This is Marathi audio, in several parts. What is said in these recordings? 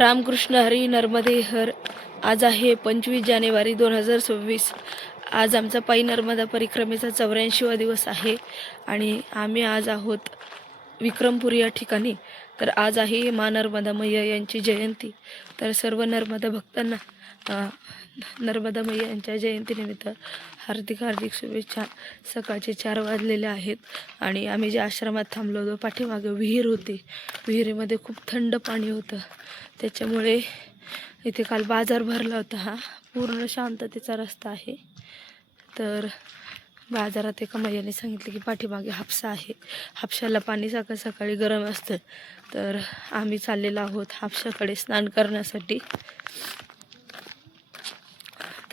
रामकृष्ण हरी नर्मदे हर. आज आहे 25 जानेवारी 2026. आज आमचा पायी नर्मदा परिक्रमेचा 84वा दिवस आहे आणि आम्ही आज आहोत विक्रमपूर या ठिकाणी. तर आज आहे मा नर्मदा मैया यांची जयंती. तर सर्व नर्मदा भक्तांना नर्मदा मैया यांच्या जयंतीनिमित्त हार्दिक हार्दिक शुभेच्छा. सकाळचे 4 वाजलेले आहेत आणि आम्ही ज्या आश्रमात थांबलो होतो पाठीमागे विहीर होती. विहिरीमध्ये खूप थंड पाणी होतं, त्याच्यामुळे इथे काल बाजार भरला होता. हा पूर्ण शांततेचा रस्ता आहे. तर बाजारात एका मैयाने सांगितलं की पाठीमागे हापसा आहे, हापशाला पाणी सकाळ सकाळी गरम असतं. तर आम्ही चाललेलो आहोत हापशाकडे स्नान करण्यासाठी.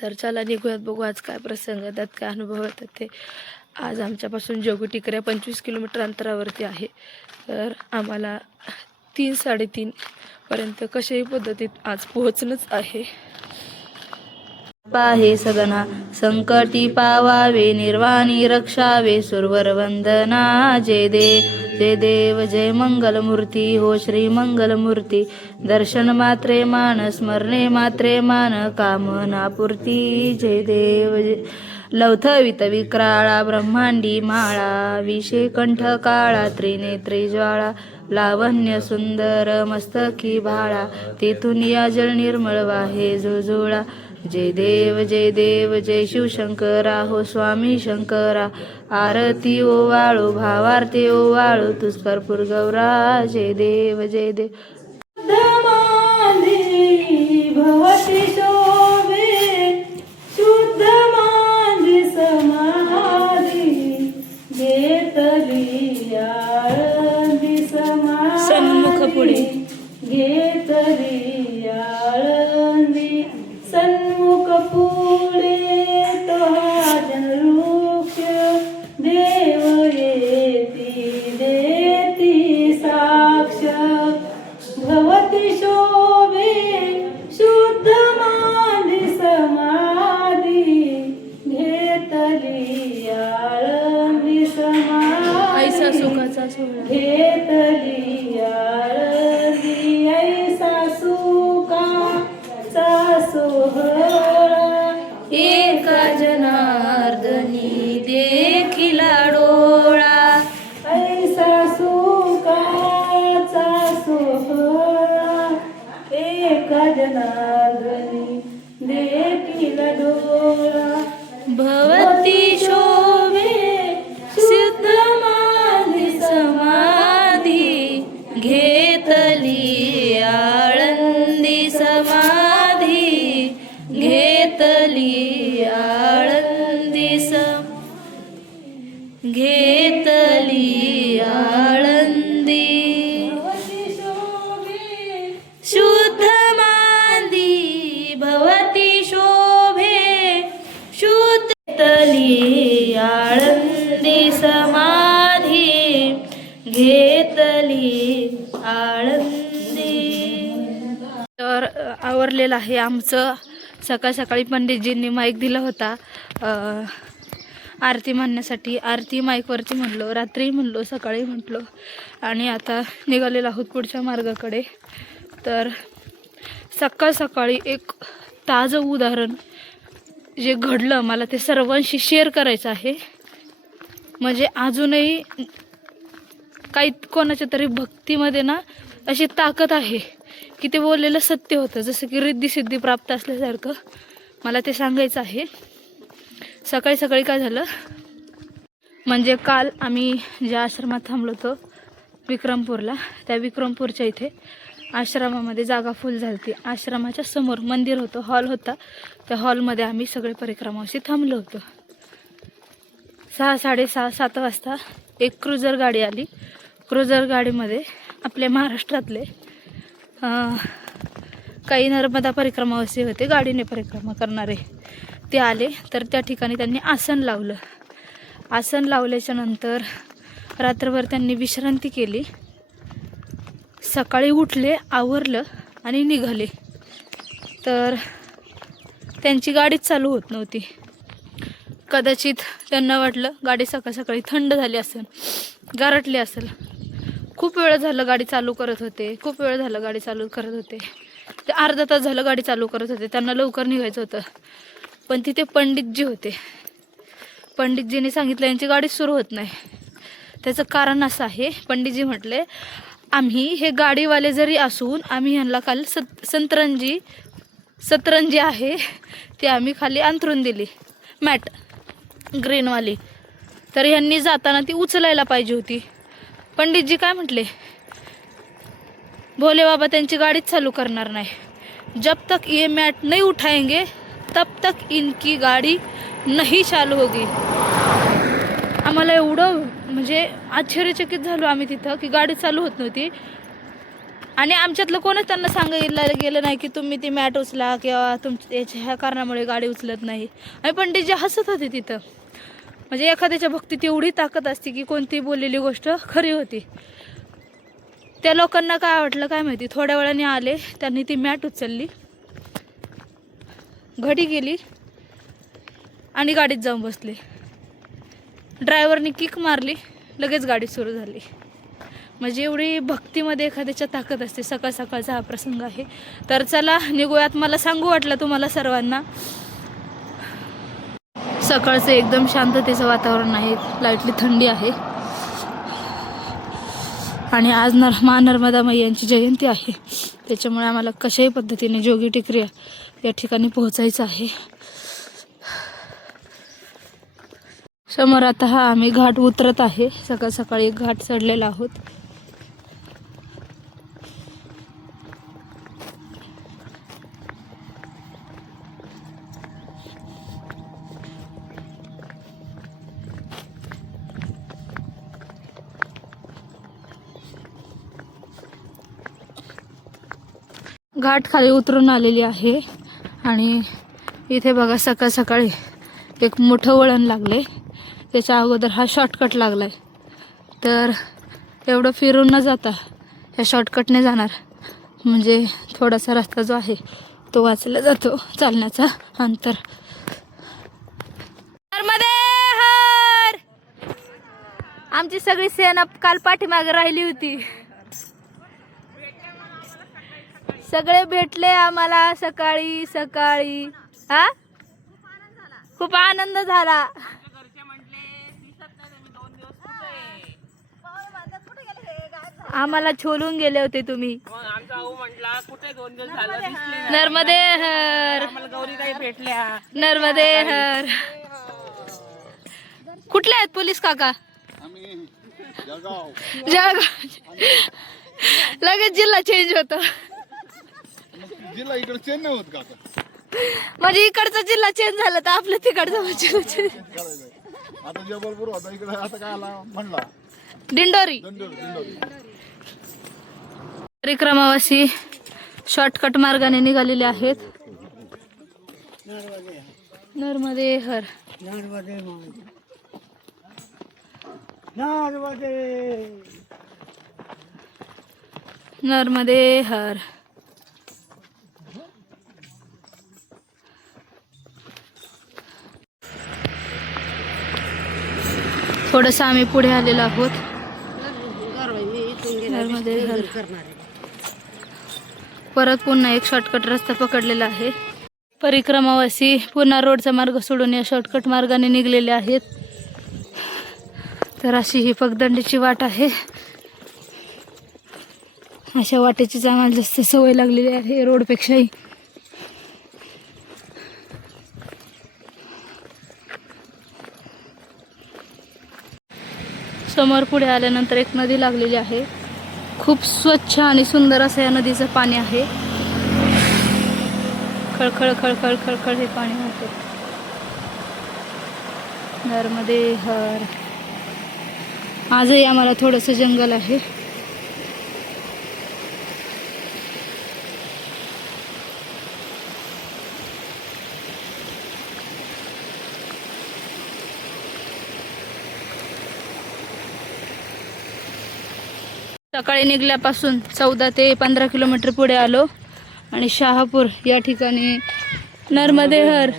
तर चला निघूयात, बघू आज काय प्रसंग येतात, काय अनुभव येतात ते. आज आमच्यापासून जोगू टिकऱ्या 25 किलोमीटर अंतरावरती आहे. तर आम्हाला 3-3:30 पर्यंत कशाही पद्धतीत आज पोहोचणंच आहे. पाहे सदना संकटी पावावे, निर्वाणी रक्षावे, सुरवर वंदना. जय देव जय मंगलमूर्ती, हो श्री मंगलमूर्ती. दर्शन मात्रे मान, स्मरणे मात्रे मान, कामना पूर्ती. जय देव जय. लौथवित विक्राळा ब्रह्मांडी माळा, विषे कंठ काळा, त्रिनेत्री ज्वाळा, लावण्य सुंदर मस्तकी भाळा, तेथून या जल निर्मळ वाहे जुळजुळा. जय देव जय शिवशंकरा, हो स्वामी शंकरा. आरती ओवाळू भावार्ती ओवाळू, तुझ कर्पूर गौरा. जय देव जय देव. भवती शोभे शुद्ध माझी समाधी, घेतली आळंदी समाधी. सन्मुख पुढे घेतली आळंदी, सन्मुख पुढे तो जनवृक्ष. देव येती देती साक्ष, भवती शोभे शुद्ध माझी समाधी, घेतली आळंदी समाधी. ऐसा सुखाचा सोहळा घेतली आळंदी, ऐसा सुखाचा सोहळा. एका जनार्दनी देखिला डोळा, ऐसा सुखाचा सोहळा. एका जनार्दनी देखिला डोळा, भवती शोभे सिद्ध माझी समाधी, घेतली आळंदी समाधी, घेतली आळंदी घेतली आळंदी. शुद्ध मांदी भवती शोभे, शुद्ध घेतली आळंदी समाधी, घेतली आळंदी. तर आवरलेलं आहे आमचं. सकाळ सकाळी पंडितजींनी माईक दिला होता आरती म्हणण्यासाठी. आरती माईकवरती म्हणलो, रात्री म्हणलो, सकाळी म्हटलो आणि आता निघालेलो आहोत पुढच्या मार्गाकडे. तर सकाळ सकाळी एक ताजं उदाहरण जे घडलं मला ते सर्वांशी शेअर करायचं आहे. म्हणजे अजूनही काही कोणाच्या तरी भक्तीमध्ये ना अशी ताकद आहे की ते बोललेलं सत्य होतं, जसं की रिद्धी सिद्धी प्राप्त असल्यासारखं मला ते सांगायचं आहे. सकाळी सकाळी काय झालं म्हणजे काल आम्ही ज्या आश्रमात थांबलो होतो विक्रमपूरला, त्या विक्रमपूरच्या इथे आश्रमामध्ये जागा फुल झाली होती. आश्रमाच्या समोर मंदिर होतं, हॉल होता. त्या हॉलमध्ये आम्ही सगळे परिक्रमाशी थांबलो होतो. 6-6:30-7 वाजता एक क्रुझर गाडी आली. क्रुझर गाडीमध्ये आपल्या महाराष्ट्रातले काही नर्मदा परिक्रमावासी होते, गाडीने परिक्रमा करणारे. ते आले. तर त्या ठिकाणी त्यांनी आसन लावलं. आसन लावल्याच्या नंतर रात्रभर त्यांनी विश्रांती केली. सकाळी उठले, आवरलं आणि निघाले. तर त्यांची गाडीच चालू होत नव्हती. कदाचित त्यांना वाटलं गाडी सकाळ सकाळी थंड झाली असेल, गारटली असेल. खूप वेळ झालं गाडी चालू करत होते, खूप वेळ झालं गाडी चालू करत होते. ते अर्धा तास झालं गाडी चालू करत होते, त्यांना लवकर निघायचं होतं. पण तिथे पंडितजी होते. पंडितजींनी सांगितलं यांची गाडी सुरू होत नाही. त्याचं कारण असं आहे, पंडितजी म्हटले आम्ही हे गाडीवाले जरी असून आम्ही ह्यांना काल सतरंजी आहे ती आम्ही खाली अंथरून दिली, मॅट ग्रीनवाली, तर ह्यांनी जाताना ती उचलायला पाहिजे होती. पंडितजी काय म्हटले, भोले बाबा त्यांची गाडीच चालू करणार नाही. जब तक ये मॅट नहीं उठाएंगे तब तक इनकी गाडी नहीं चालू होगी. आम्हाला एवढं म्हणजे आश्चर्यचकित झालो आम्ही तिथं की गाडी चालू होत नव्हती. आणि आमच्यातलं कोणच त्यांना सांगितलं गेलं नाही की तुम्ही ती मॅट उचला किंवा तुमच्या ह्या कारणामुळे गाडी उचलत नाही. आणि पंडितजी हसत होते तिथं. म्हणजे एखाद्याच्या भक्तीत एवढी ताकद असते की कोणती बोललेली गोष्ट खरी होती. त्या लोकांना काय वाटलं काय माहिती, थोड्या वेळाने आले, त्यांनी ती मॅट उचलली, घडी गेली आणि गाडीत जाऊन बसले. ड्रायव्हरनी किक मारली, लगेच गाडी सुरू झाली. म्हणजे एवढी भक्तीमध्ये एखाद्याच्या ताकद असते. सकाळ सकाळचा हा प्रसंग आहे. तर चला निघूयात. मला सांगू वाटलं तुम्हाला सर्वांना. सकाळचं एकदम शांततेचं वातावरण आहे, लाईटली थंडी आहे. आणि आज माँ नर्मदा मैयांची जयंती आहे, त्याच्यामुळे आम्हाला कशाही पद्धतीने जोगी टेकरी या ठिकाणी पोहोचायचं आहे. समोर आता हा आम्ही घाट उतरत आहे. सकाळ सकाळी एक घाट चढलेला आहोत. घाट खाली उतरून आलेली आहे. आणि इथे बघा सकाळ सकाळी एक मोठं वळण लागले. त्याच्या अगोदर हा शॉर्टकट लागलाय. तर एवढं फिरून न जाता ह्या शॉर्टकटने जाणार म्हणजे थोडासा रस्ता जो आहे तो वाचला जातो, चालण्याचा अंतर. आमची सगळी सेना काल पाठीमागे राहिली होती. सगळे भेटले आम्हाला सकाळी सकाळी. हा, खूप आनंद झाला. आम्हाला छोलून गेले होते तुम्ही. नर्मदे हर, नर्मदे हर. कुठले आहेत पोलीस काका? जळगाव. लगेच जिल्हा चेंज होतो. जिल्हा इकडे चेंज नाही होत का? म्हणजे इकडचा जिल्हा चेंज झाला तर आपलं तिकडचा जिल्हा चेंज. आता जबलपूर होता, इकडे आता काय आला म्हणला दिंडोरी. परिक्रमावासी शॉर्टकट मार्गाने निघालेले आहेत. नर्मदे हर. नर्मदे हर. थोडंसं आम्ही पुढे आलेलो आहोत. नर्मदे हर. परत पुन्हा एक शॉर्टकट रस्ता पकडलेला आहे. परिक्रमावासी पुन्हा रोडचा मार्ग सोडून या शॉर्टकट मार्गाने निघलेले आहेत. तर अशी ही पगदंडीची वाट आहे. अशा वाटेचीच आम्हाला जास्त सवय लागलेली आहे रोडपेक्षाही. समोर पुढे आल्यानंतर एक नदी लागलेली आहे. खूप स्वच्छ आणि सुंदर असं या नदीचं पाणी आहे. खळखळ खळखळ खळखळ हे पाणी वाहते. नर्मदे हर. आजही आम्हाला थोडंसं जंगल आहे. सकाळी निघल्यापासून 14 ते 15 किलोमीटर पुढे आलो आणि शहापूर या ठिकाणी नर्मदे हर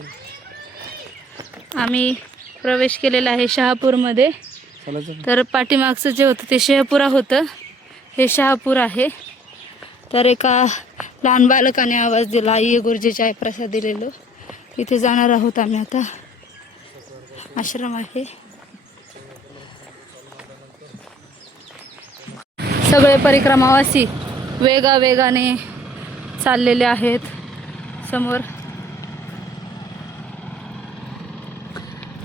आम्ही प्रवेश केलेला आहे शहापूरमध्ये. तर पाठीमागचं जे होतं ते शेहपुरा होतं, हे शहापूर आहे. तर एका लहान बालकाने आवाज दिला, आई गुरुजीचे आहे प्रसाद दिलेलं. इथे जाणार आहोत आम्ही आता. आश्रम आहे. सगळे परिक्रमावासी वेगाने चाललेले आहेत. समोर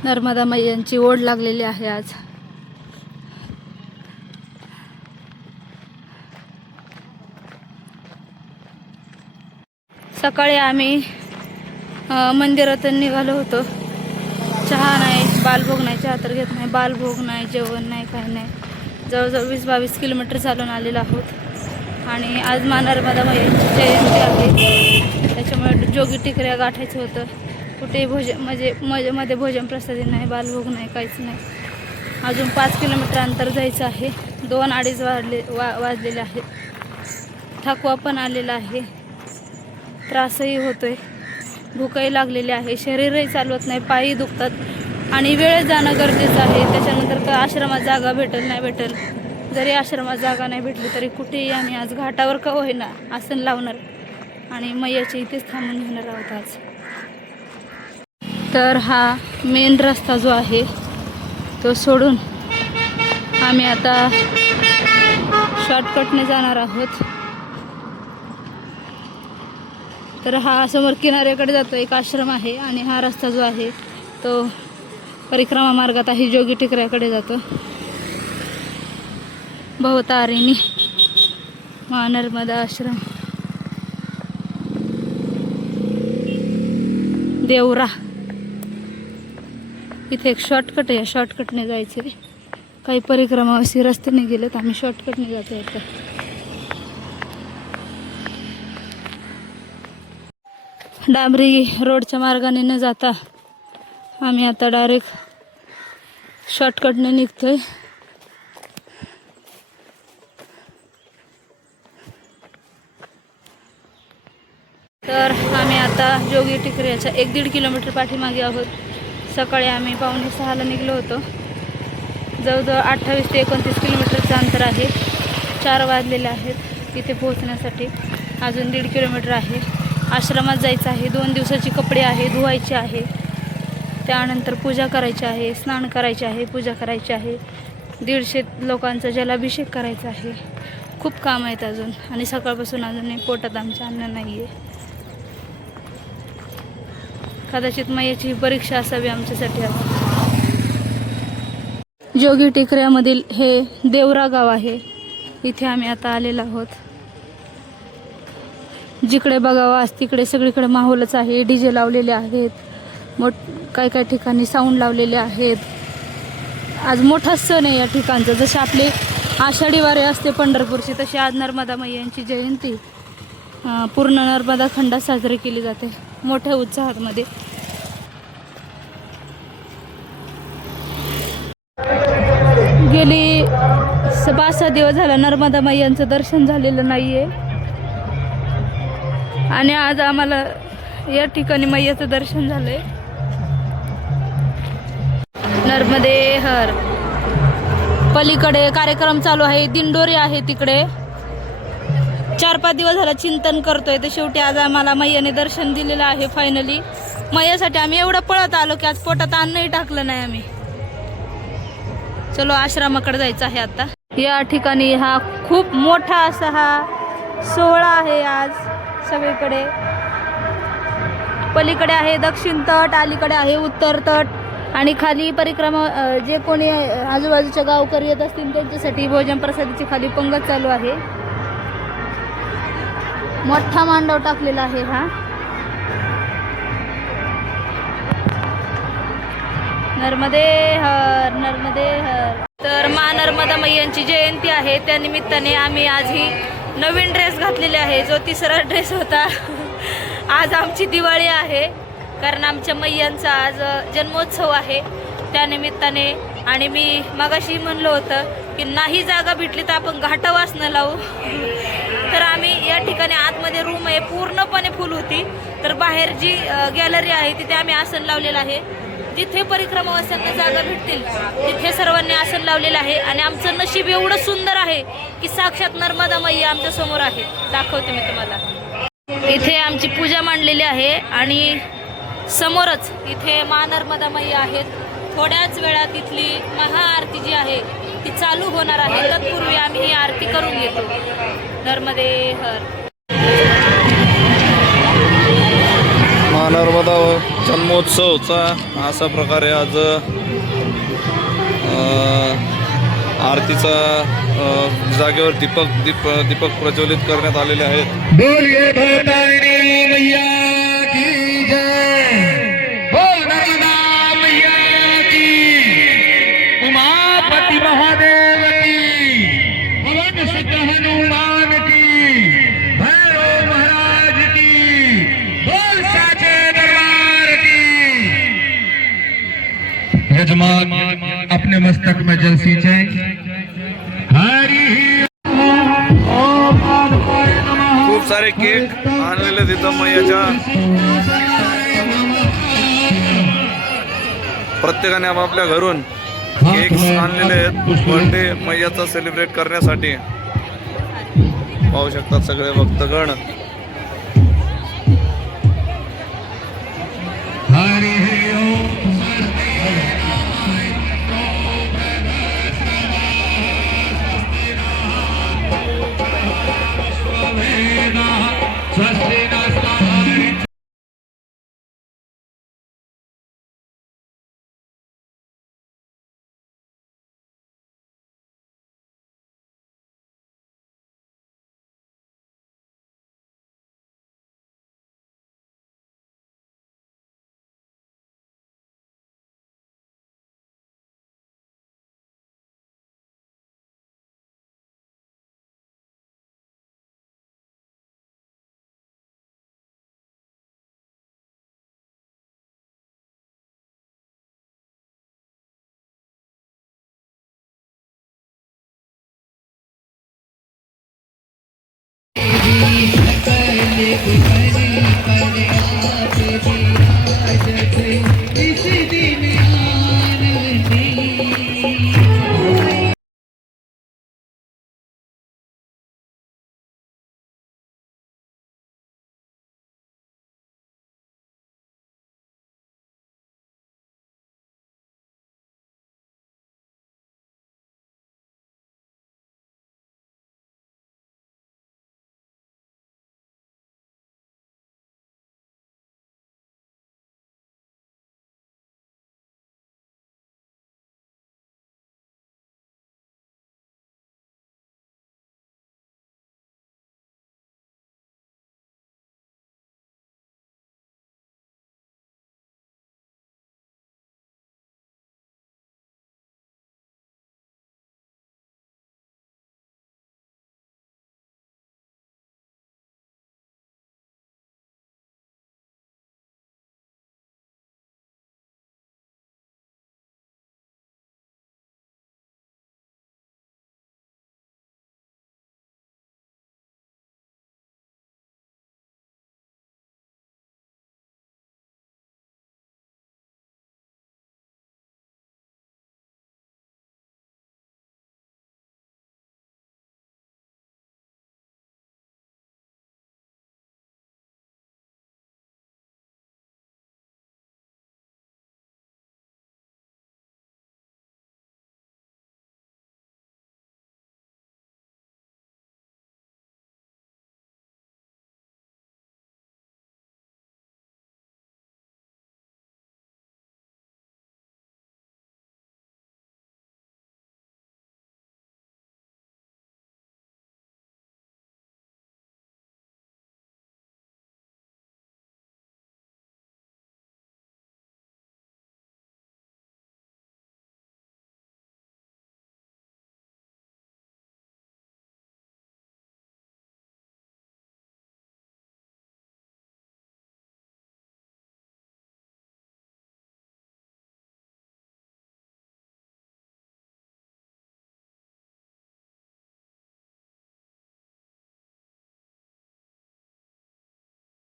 नर्मदा मैयांची ओढ लागलेली आहे आज. सकाळी आम्ही मंदिरातून निघालो होतो. चहा नाही, बालभोग नाही, चहा तर घेत नाही, बालभोग नाही, जेवण नाही, काही नाही. जवळजवळ 20-22 किलोमीटर चालून आलेलो आहोत. आणि आज नर्मदा मैयांची जयंती आहे, त्याच्यामुळे जोगी टिकऱ्या गाठायचं होतं. कुठेही मध्ये भोजन प्रसादी नाही, बालभोग नाही, काहीच नाही. अजून 5 किलोमीटर अंतर जायचं आहे. 2-2:30 वाजलेले आहेत. थकवा पण आलेला आहे, त्रासही होतोय, भूकही लागलेली आहे, शरीरही चालवत नाही, पायही दुखतात आणि वेळेत जाणं गरजेचं आहे. त्याच्यानंतर का आश्रमात जागा भेटेल नाही भेटेल, जरी आश्रमात जागा नाही भेटली तरी कुठेही आम्ही आज घाटावर का होईना आसन लावणार आणि मैयाच्या इथेच थांबून घेणार आहोत आज. तर हा मेन रस्ता जो आहे तो सोडून आम्ही आता शॉर्टकटने जाणार आहोत. तर हा समोर किनाऱ्याकडे जातो एक आश्रम आहे आणि हा रस्ता जो आहे तो परिक्रमा मार्गात आहे, जोगी टिकऱ्याकडे जातो. भवतारिणी मा नर्मदा आश्रम, देवरा. इथे एक शॉर्टकट आहे, या शॉर्टकटने जायचं. काही परिक्रमावासी रस्त्याने गेलेत, आम्ही शॉर्टकटने जातो. आता डांबरी रोडच्या मार्गाने न जाता आम्ही आता डायरेक्ट शॉर्टकटने निघतोय. तर आम्ही आता जोगी टिकऱ्याच्या 1-1.5 किलोमीटर पाठीमागे आहोत. सकाळी आम्ही 5:45 निघलो होतो. जवळजवळ 28 ते 29 किलोमीटरचं अंतर आहे. 4 वाजलेले आहेत इथे पोहोचण्यासाठी. अजून 1.5 किलोमीटर आहे. आश्रमात जायचं आहे. 2 दिवसाची कपडे आहे, धुवायचे आहे. त्यानंतर पूजा करायची आहे, स्नान करायचे आहे, पूजा करायची आहे. 150 लोकांचा जलाभिषेक करायचा आहे. खूप काम आहेत अजून आणि सकाळपासून अजूनही पोटात आमच्या अन्न नाही आहे. कदाचित मैयाची परीक्षा असावी आमच्यासाठी आज. जोगी टिकऱ्यामधील हे देवरा गाव आहे. इथे आम्ही आता आलेलो आहोत. जिकडे बघावं आज तिकडे सगळीकडे माहोलच आहे. डीजे लावलेले आहेत, काही ठिकाणी साऊंड लावलेले आहेत. आज मोठा सण आहे या ठिकाणचा. जसे आपले आषाढी वारी असते पंढरपूरची, तशी आज नर्मदा मैयांची जयंती पूर्ण नर्मदा खंडात साजरी केली जाते मोठ्या उत्साहामध्ये. गेली 5-6 दिवस झाला नर्मदा मैयांचं दर्शन झालेलं नाहीये आणि आज आम्हाला या ठिकाणी मैयाचं दर्शन झालंय. नर्मदे हर पलीकडे कार्यक्रम चालू आहे, दिंडोरी आहे तिकडे. 4-5 दिवस झाला चिंतन करतोय, तर शेवटी आज आम्हाला मैयाने दर्शन दिलेलं आहे फायनली. मैयासाठी आम्ही एवढं पळत आलो की आज पोटात अन्नही टाकलं नाही आम्ही. चलो आश्रमाकडे जायचं आहे आता. या ठिकाणी हा खूप मोठा असा हा सोहळा आहे आज सगळीकडे. पलीकडे आहे दक्षिण तट, अलीकडे आहे उत्तर तट आणि खाली परिक्रमा जे कोणी आजूबाजूच्या गावकरी येत असतील त्यांच्यासाठी भोजन प्रसादाची खाली पंगत चालू आहे. मोठा मांडव टाकलेला आहे हा. नर्मदे हर, नर्मदे हर. तर मा नर्मदा मैयांची जयंती आहे, त्या निमित्ताने आम्ही आज ही नवीन ड्रेस घातलेले आहे, जो 3रा ड्रेस होता. आज आमची दिवाळी आहे कारण आमच्या मैयांचा आज जन्मोत्सव आहे त्या निमित्ताने. आणि मी मगाशी म्हणलं होतं की नाही जागा भेटली तर आपण घाटावासनं लावू. तर आम्ही या ठिकाणी आतमध्ये रूम आहे पूर्णपणे फुल होती, तर बाहेर जी गॅलरी आहे तिथे आम्ही आसन लावलेलं आहे. जिथे परिक्रमावाल्यांना जागा भेटतील तिथे सर्वांनी आसन लावलेलं आहे आणि आमचं नशीब एवढं सुंदर आहे की साक्षात नर्मदा मैया आमच्या समोर आहे. दाखवते मी तुम्हाला. इथे आमची पूजा मांडलेली आहे आणि समोरच इथे मा नर्मदा मैया आहेत. थोड्याच वेळात इथली महाआरती जी आहे ती चालू होणार आहे. तत्पूर्वी आम्ही ही आरती करून घेतो. नर्मदे हर. नर्मदा जन्मोत्सवचा अशा प्रकारे आज आरतीचा जागेवर दीपक प्रज्वलित करण्यात आलेले आहेत. बोलिए भवतारिणी मैया की जय, बोल नर्मदा मैया की, उमापति महादेव की, पवन सुत हनुमान की, भैरव महाराज की, बोल साचे दरबार की. यजमान अपने मस्तक में जल सींचे. हरि खूप सारे केक आणलेले तिथं मैयाच्या. प्रत्येकाने आपापल्या घरून केक्स आणलेले आहेत बर्थडे मैयाचा सेलिब्रेट करण्यासाठी. पाहू शकतात सगळे भक्तगण. हरि ओम.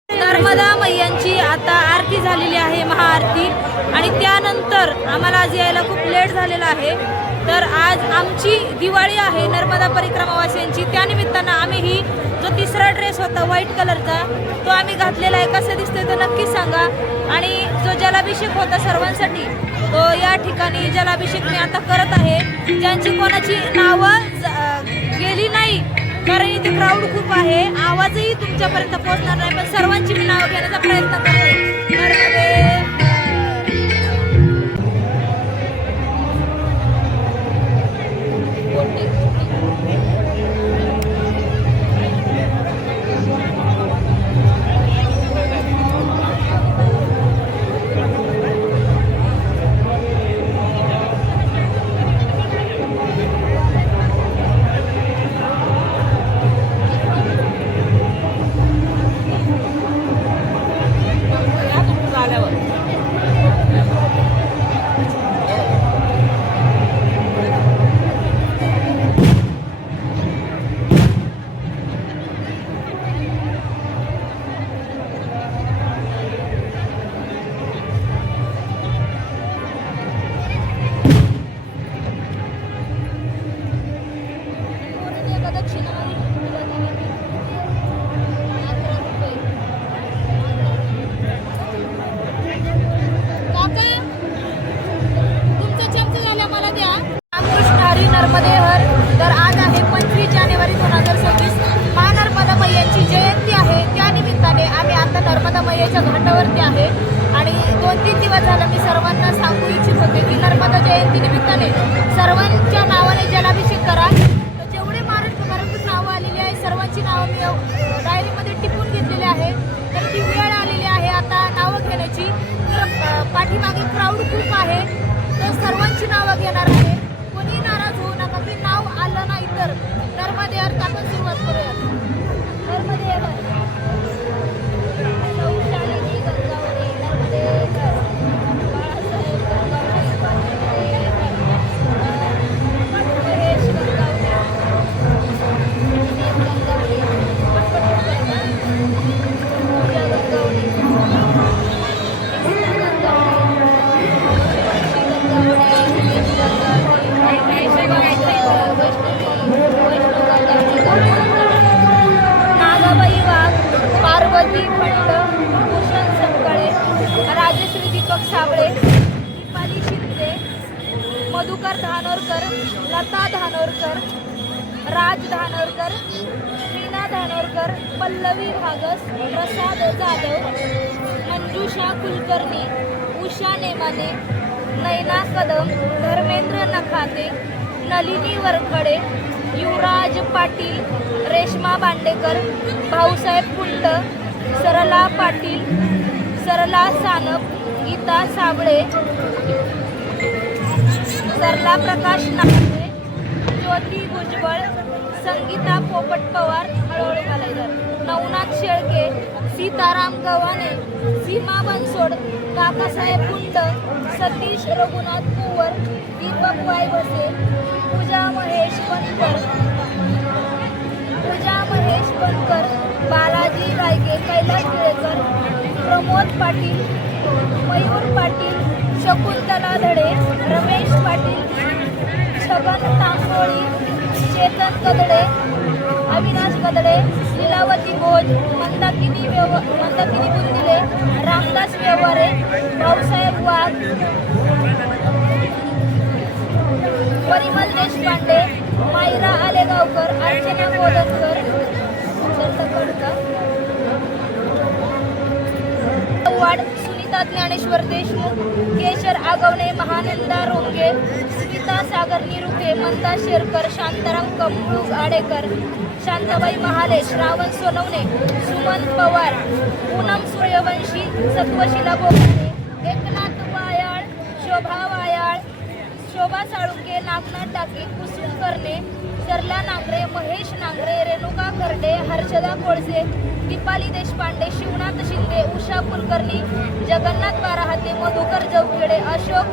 नर्मदा मैयांची आता आरती झालेली आहे महाआरती आणि त्यानंतर आम्हाला आज यायला खूप लेट झालेला आहे. तर आज आमची दिवाळी आहे नर्मदा परिक्रमावासियांची. त्यानिमित्तानं आम्ही ही जो तिसरा ड्रेस होता व्हाईट कलरचा तो आम्ही घातलेला आहे. कसं दिसतंय तर नक्कीच सांगा. आणि जो जलाभिषेक होता सर्वांसाठी तो या ठिकाणी जलाभिषेक मी आता करत आहे. ज्यांची कोणाची नावं गेली नाही कारण इथे क्राऊड खूप आहे, आवाजही तुमच्यापर्यंत पोहोचणार नाही, पण सर्वांची मी नावं घेण्याचा प्रयत्न करते. घाटावरती आहे आणि 2-3 दिवस झालं मी सर्वांना सांगू इच्छित होते की नर्मदा जयंती निमित्ताने सर्वांच्या नावाने जलाभिषेक करा. तर जेवढे महाराष्ट्रभरातून नावं आलेली आहे सर्वांची नावं मी डायरीमध्ये टिपून घेतलेली आहे. तर ती वेळ आलेली आहे आता नावं घेण्याची. तर पाठीमागे क्राऊड खूप आहे तर सर्वांची नावं घेणार आहे. कोणी नाराज होऊ नका की नाव आलं नाही तर नर्मदे अर्थ आपण सुरुवात करूया. नर्मदे नागाबाई वाघ, पार्वती भट्ट, भूषण संकळे, राजश्री दीपक साबळे, दीपाली शिंदे, मधुकर धानोरकर, लता धानोरकर, राज धानोरकर, मीना धानोरकर, पल्लवी भागस, प्रसाद जाधव, मंजुषा कुलकर्णी, उषा नेमाने, नैना कदम, धर्मेंद्र नखाते, नलिनी वरखडे, युवराज पाटील, रेश्मा बांडेकर, भाऊसाहेब कुंड, सरला पाटील, सरला सानप, गीता साबळे, सरला प्रकाश नागरे, ज्योती भुजबळ, संगीता पोपट पवार, हळूहळू घालायचं, नवनाथ शेळके, सीताराम गव्हाणे, सीमा बनसोड, काकासाहेब कुंड, सतीश रघुनाथ कुवर, दीपक वायवसे, पूजा महेश बनकर, बालाजी गायके, कैलास टिळेकर, प्रमोद पाटील, मयूर पाटील, शकुंतला धडे, रमेश पाटील, छगन तांबोळी, चेतन गदडे, अविनाश गदडे, लीलावती भोज, मंदाकिनी बुंदिले, रामदास व्यवहारे, भाऊसाहेब वाघ, परिमल देशपांडे, मायरा आलेगावकर, अर्चना बोदनकर, वाड, सुनीता ज्ञानेश्वर देशमुख, केशर आगवणे, महानंदा रोंगे, स्मिता सागर निरुखे, मंदा शेरकर, शांताराम कमळू आडेकर, शांताबाई महाले, श्रावण सोनवणे, सुमन पवार, पूनम सूर्यवंशी, सत्वशिला बोगणे, एकनाथ वायाळ, शोभा वायाळ, शोभा साळुंके, नागनाथ टाके, कुसुम करणे, सरला नांगरे, महेश नांगरे, रेणुका करडे, हर्षदा कोळसे, दीपाली देशपांडे, शिवनाथ शिंदे, उषा कुलकर्णी, जगन्नाथ बाराहाते, मधुकर जवखेडे, अशोक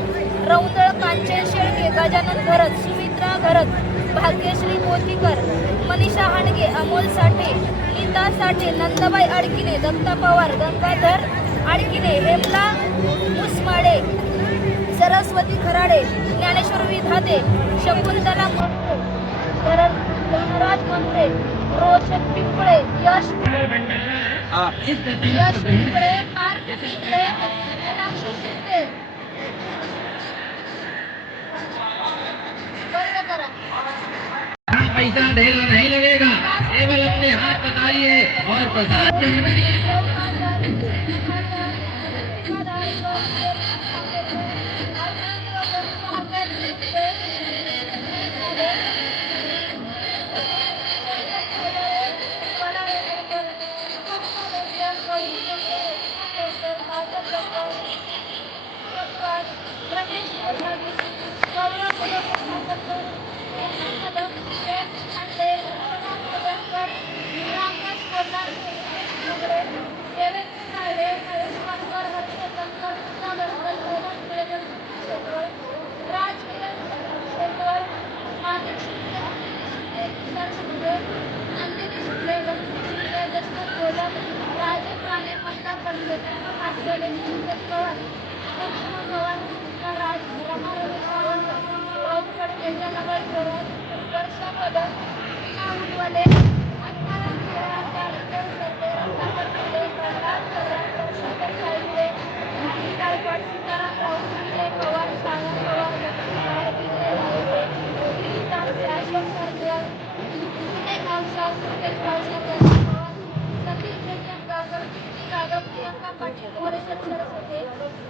रौंदळ, कांचन शेळके, गजानन घरत, सुमित्रा घरत, भाग्यश्री मोतीकर, मनीषा हांडगे, अमोल साठे, नीता साठे, नंदाबाई अडकिने, दत्ता पवार, गंगाधर माडकीने, हेमला मुसमाडे, सरस्वती खराडे, ज्ञानेश्वर विधाते, शकुंतला मंत्रे, धनराज मंत्रे, रोशन पिंपळे, यश पिंपळे, पार्थ पिंपळे, मीनाक्षी शिंदे. बंद करा. पैसा नहीं लगेगा, केवल अपने हाथ बताइए और प्रसाद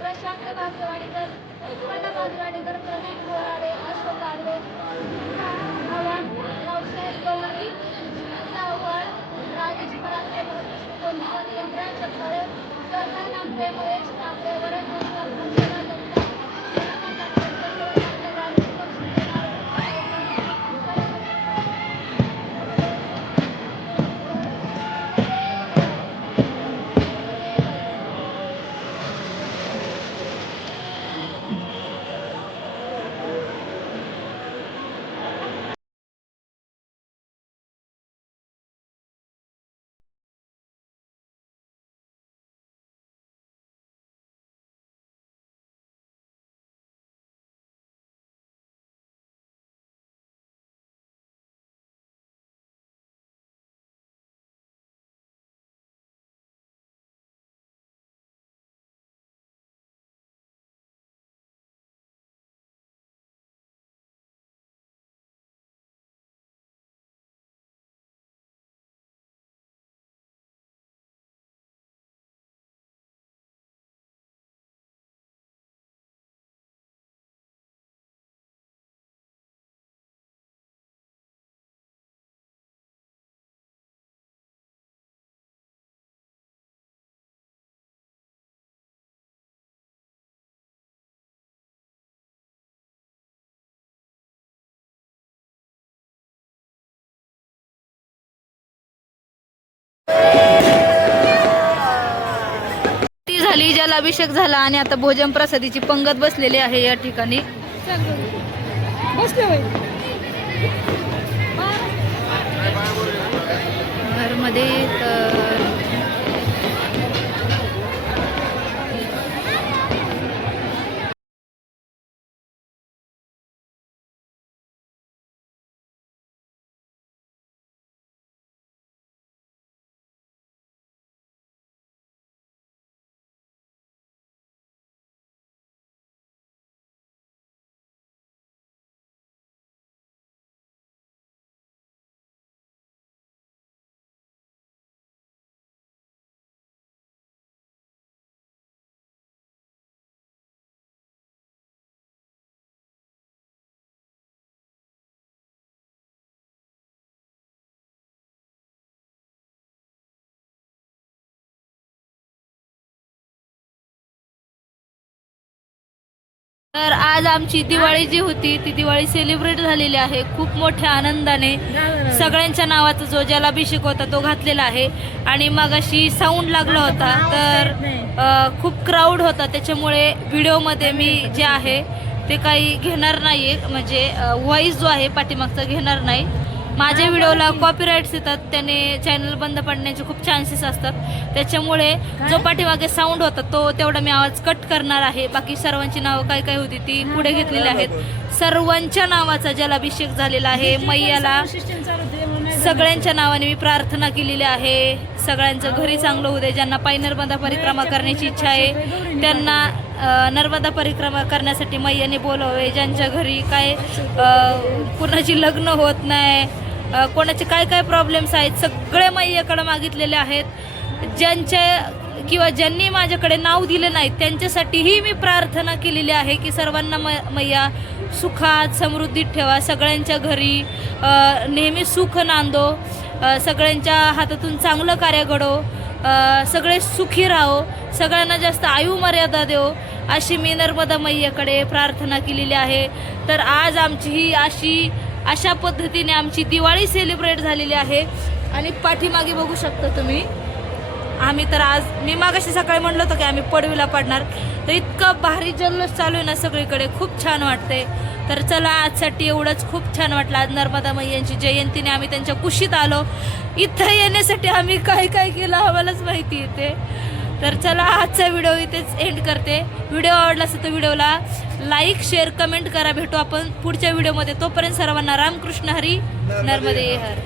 प्रशांत बाजवाडीकर, उत्पन्न बाजवाडीकर, प्रवीण बोराडे, अशोक गाडवे, आव्हान, रावसाहेब गवळी, सावळ, राजेश परांजपे, कोणकर, यमराज चक्कर, सरदार नामदेव, महेश नामदेव, वरण ती झाली, जलाभिषेक झाला आणि आता भोजन प्रसादीची पंगत बसलेली आहे या ठिकाणी. घरमध्ये तर तर आज आमची दिवाळी जी होती ती दिवाळी सेलिब्रेट झालेली आहे खूप मोठ्या आनंदाने. सगळ्यांच्या नावाचा जो जलाभिषेक होता तो घातलेला आहे. आणि मगाशी साऊंड लागला होता तर खूप क्राऊड होता, त्याच्यामुळे व्हिडिओमध्ये मी जे आहे ते काही घेणार नाही आहे, म्हणजे व्हॉइस जो आहे पाठीमागचा घेणार नाही. माझ्या व्हिडिओला कॉपीराईट्स येतात, त्याने चॅनल बंद पडण्याचे खूप चान्सेस असतात. त्याच्यामुळे जो पाठीमागे साऊंड होता तो तेवढा मी आवाज कट करणार आहे. बाकी सर्वांची नावं काय काय होती ती पुढे घेतलेली आहेत. सर्वांच्या नावाचा जलाभिषेक झालेला आहे. मैयाला सगळ्यांच्या नावाने मी प्रार्थना केलेली आहे. सगळ्यांचं घरी चांगलं होऊ दे. ज्यांना पायी नर्मदा परिक्रमा करण्याची इच्छा आहे त्यांना नर्मदा परिक्रमा करण्यासाठी मैयाने बोलवावे. ज्यांच्या घरी काय कुणाची लग्न होत नाही, कोणाचे काय काय प्रॉब्लेम्स आहेत, सगळे मैयाकडे मागितलेले आहेत. ज्यांनी माझ्याकडे नाव दिले नाही त्यांच्यासाठीही मी प्रार्थना केलेली आहे की सर्वांना मैया सुखात समृद्धीत ठेवा. सगळ्यांच्या घरी नेहमी सुख नांदो. सगळ्यांच्या हातातून चांगलं कार्य घडो. सगळे सुखी राहो. सगळ्यांना जास्त आयु मर्यादा देव अशी मी नर्मदा मैयाकडे प्रार्थना केलेली आहे. तर आज आमची ही अशा पद्धतीने आमची दिवाळी सेलिब्रेट झालेली आहे. आणि पाठीमागे बघू शकता तुम्ही, आम्ही तर आज मी मागाशी सकाळी म्हणलं होतं की आम्ही पडवीला पडणार, तर इतकं भारी जल्लोष चालू आहे ना सगळीकडे, खूप छान वाटते. तर चला आजसाठी एवढंच. खूप छान वाटलं. आज नर्मदा मैयांची जयंतीने आम्ही त्यांच्या कुशीत आलो. इथं येण्यासाठी आम्ही काय काय केलं आम्हालाच माहिती येते. तर चला आजचा व्हिडिओ इथेच एंड करते. व्हिडिओ आवडला असेल तर व्हिडिओला लाईक शेअर कमेंट करा. भेटू आपण पुढच्या व्हिडिओमध्ये. तोपर्यंत सर्वांना रामकृष्ण हरी. नर्मदे हर.